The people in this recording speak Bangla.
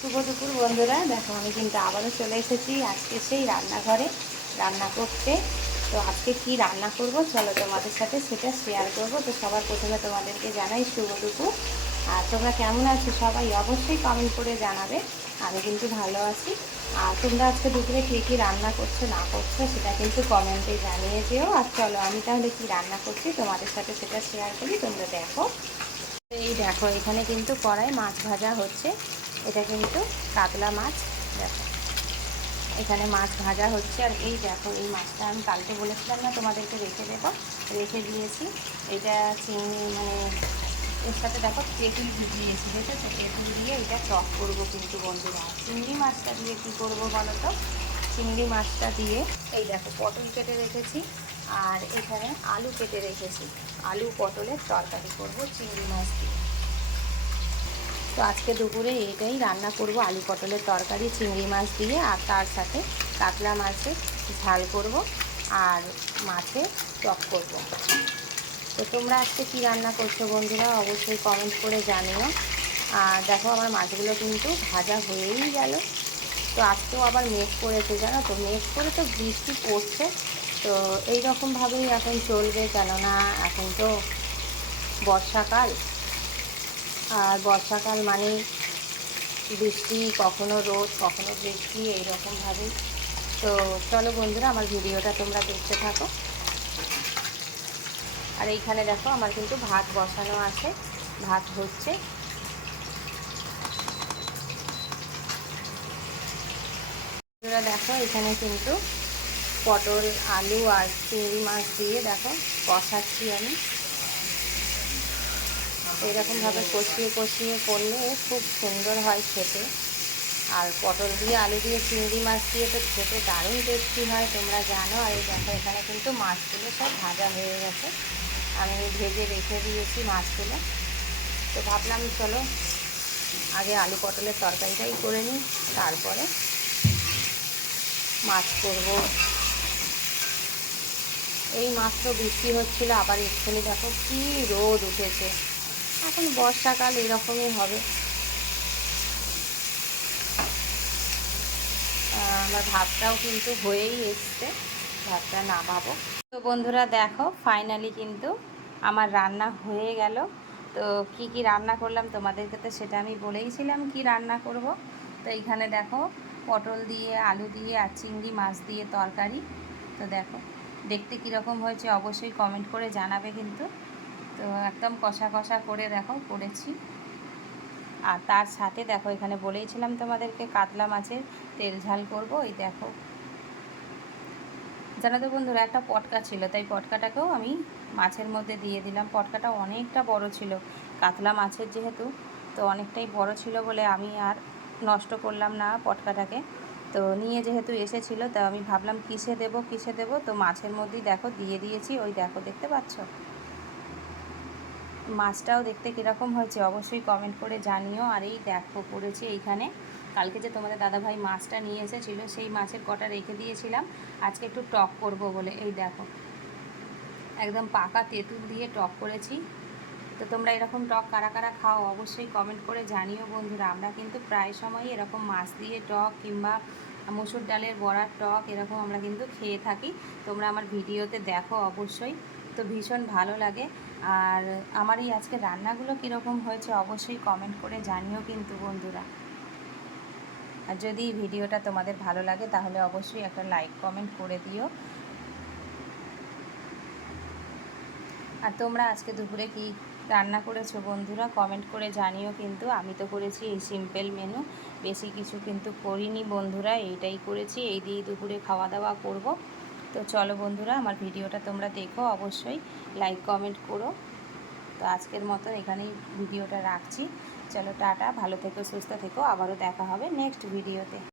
শুভ দুপুর বন্ধুরা, দেখো আমি কিন্তু আবারও চলে এসেছি আজকে সেই রান্নাঘরে রান্না করতে। তো আজকে কি রান্না করব চলো তোমাদের সাথে সেটা শেয়ার করব। তো সবার প্রথমে তোমাদেরকে জানাই শুভ দুপুর। আর তোমরা কেমন আছো সবাই অবশ্যই কমেন্ট করে জানাবে। আমি কিন্তু ভালো আছি। আর তোমরা আজকে দুপুরে কে কী রান্না করছো না করছো সেটা কিন্তু কমেন্টে জানিয়ে যেও। আর চলো আমি তাহলে কি রান্না করছি তোমাদের সাথে সেটা শেয়ার করি, তোমরা দেখো। এই দেখো এখানে কিন্তু কড়াই মাছ ভাজা হচ্ছে। এটা কিন্তু কাতলা মাছ। দেখো এখানে মাছ ভাজা হচ্ছে। আর এই দেখো এই মাছটা আমি কালকে বলেছিলাম না তোমাদেরকে রেখে দেবো, রেখে দিয়েছি। এটা চিংড়ি মানে এর সাথে দেখো তেঁতুল ভিজিয়েছি, দেখেছো? তেঁতুল দিয়ে এটা টক করবো কিন্তু বন্ধুরা। চিংড়ি মাছটা দিয়ে কী করবো বলো তো? চিংড়ি মাছটা দিয়ে এই দেখো পটল কেটে রেখেছি, আর এখানে আলু কেটে রেখেছি। আলু পটলের তরকারি করবো চিংড়ি মাছ দিয়ে। তো আজকে দুপুরে এটাই রান্না করব, আলু পটলের তরকারি চিংড়ি মাছ দিয়ে। আর তার সাথে কাতলা মাছের ঝাল করব আর মাছের টক করব। তো তোমরা আজকে কী রান্না করছো বন্ধুরা অবশ্যই কমেন্ট করে জানিও। আর দেখো আমার মাছগুলো কিন্তু ভাজা হয়েই গেল। তো আজকেও আবার মেঘ করেছে, জানো তো? মেঘ করে তো বৃষ্টি পড়ছে। তো এই রকমভাবেই এখন চলবে, কেননা এখন তো বর্ষাকাল। আর বর্ষাকাল মানেই বৃষ্টি, কখনো রোদ কখনো বৃষ্টি, এইরকমভাবেই। তো চলো বন্ধুরা আমার ভিডিওটা তোমরা দেখতে থাকো। আর এইখানে দেখো আমার কিন্তু ভাত বসানো আছে, ভাত হচ্ছে। বন্ধুরা দেখো এখানে কিন্তু পটল আলু আর চিংড়ি মাছ দিয়ে দেখো কষাচ্ছি আমি। এরকমভাবে কষিয়ে কষিয়ে করলে খুব সুন্দর হয় খেতে। আর পটল দিয়ে আলু দিয়ে চিংড়ি মাছ দিয়ে তো খেতে দারুণ টেস্টি হয়, তোমরা জানো। আর এই দেখো এখানে কিন্তু মাছগুলো সব ভাজা হয়ে গেছে, আমি ভেজে রেখে দিয়েছি মাছগুলো। তো ভাবলাম চলো আগে আলু পটলের তরকারিটাই করে নিই, তারপরে মাছ করব। এই মাত্র বৃষ্টি হচ্ছিল, আবার এক্ষুনি দেখো কী রোদ উঠেছে। এখন বর্ষাকাল এরকমই হবে। আমার ভাতটাও কিন্তু হয়েই এসছে, ভাতটা নামাবো। তো বন্ধুরা দেখো ফাইনালি কিন্তু আমার রান্না হয়ে গেল। তো কি কি রান্না করলাম তোমাদেরকে তো সেটা আমি বলেইছিলাম কি রান্না করব। তো এইখানে দেখো পটল দিয়ে আলু দিয়ে আর চিংড়ি মাছ দিয়ে তরকারি। তো দেখো দেখতে কীরকম হয়েছে অবশ্যই কমেন্ট করে জানাবে কিন্তু। তো একদম কষা কষা করে দেখো করেছি। আর তার সাথে দেখো এখানে বলেইছিলাম তোমাদেরকে কাতলা মাছের তেল ঝাল করব। এই দেখো জানো তো বন্ধুরা একটা পটকা ছিল, তাই পটকাটাকেও আমি মাছের মধ্যে দিয়ে দিলাম। পটকাটা অনেকটা বড় ছিল, কাতলা মাছের যেহেতু, তো অনেকটাই বড় ছিল বলে আমি আর নষ্ট করলাম না পটকাটাকে। তো নিয়ে যেহেতু এসেছিলো, তো আমি ভাবলাম কিসে দেবো, তো মাছের মধ্যেই দেখো দিয়ে দিয়েছি। ওই দেখো দেখতে পাচ্ছ মাছটাও দেখতে কীরকম হয়েছে অবশ্যই কমেন্ট করে জানিও। আর এই দেখো করেছি এইখানে কালকে যে তোমাদের দাদাভাই মাছটা নিয়ে এসেছিলো সেই মাছের কটা রেখে দিয়েছিলাম আজকে একটু টক করব বলে। এই দেখো একদম পাকা তেঁতুল দিয়ে টক করেছি। তো তোমরা এরকম টক কারা কারা খাও অবশ্যই কমেন্ট করে জানিও বন্ধুরা। আমরা কিন্তু প্রায় সময়ই এরকম মাছ দিয়ে টক কিংবা মসুর ডালের বড়ার টক এরকম আমরা কিন্তু খেয়ে থাকি। তোমরা আমার ভিডিওতে দেখো অবশ্যই, তো ভীষণ ভালো লাগে। আর আমার এই আজকে রান্নাগুলো কীরকম হয়েছে অবশ্যই কমেন্ট করে জানিও কিন্তু বন্ধুরা। আর যদি ভিডিওটা তোমাদের ভালো লাগে তাহলে অবশ্যই একটা লাইক কমেন্ট করে দিও। আর তোমরা আজকে দুপুরে কি রান্না করেছো বন্ধুরা কমেন্ট করে জানিও কিন্তু। আমি তো করেছি এই সিম্পল মেনু, বেশি কিছু কিন্তু করিনি বন্ধুরা, এইটাই করেছি, এই দিয়েই দুপুরে খাওয়া দাওয়া করব। তো চলো বন্ধুরা আমার ভিডিওটা তোমরা দেখো অবশ্যই, লাইক কমেন্ট করো। তো আজকের মতন এখানেই ভিডিওটা রাখছি। চলো টাটা, ভালো থেকো সুস্থ থেকো, আবারও দেখা হবে নেক্সট ভিডিওতে।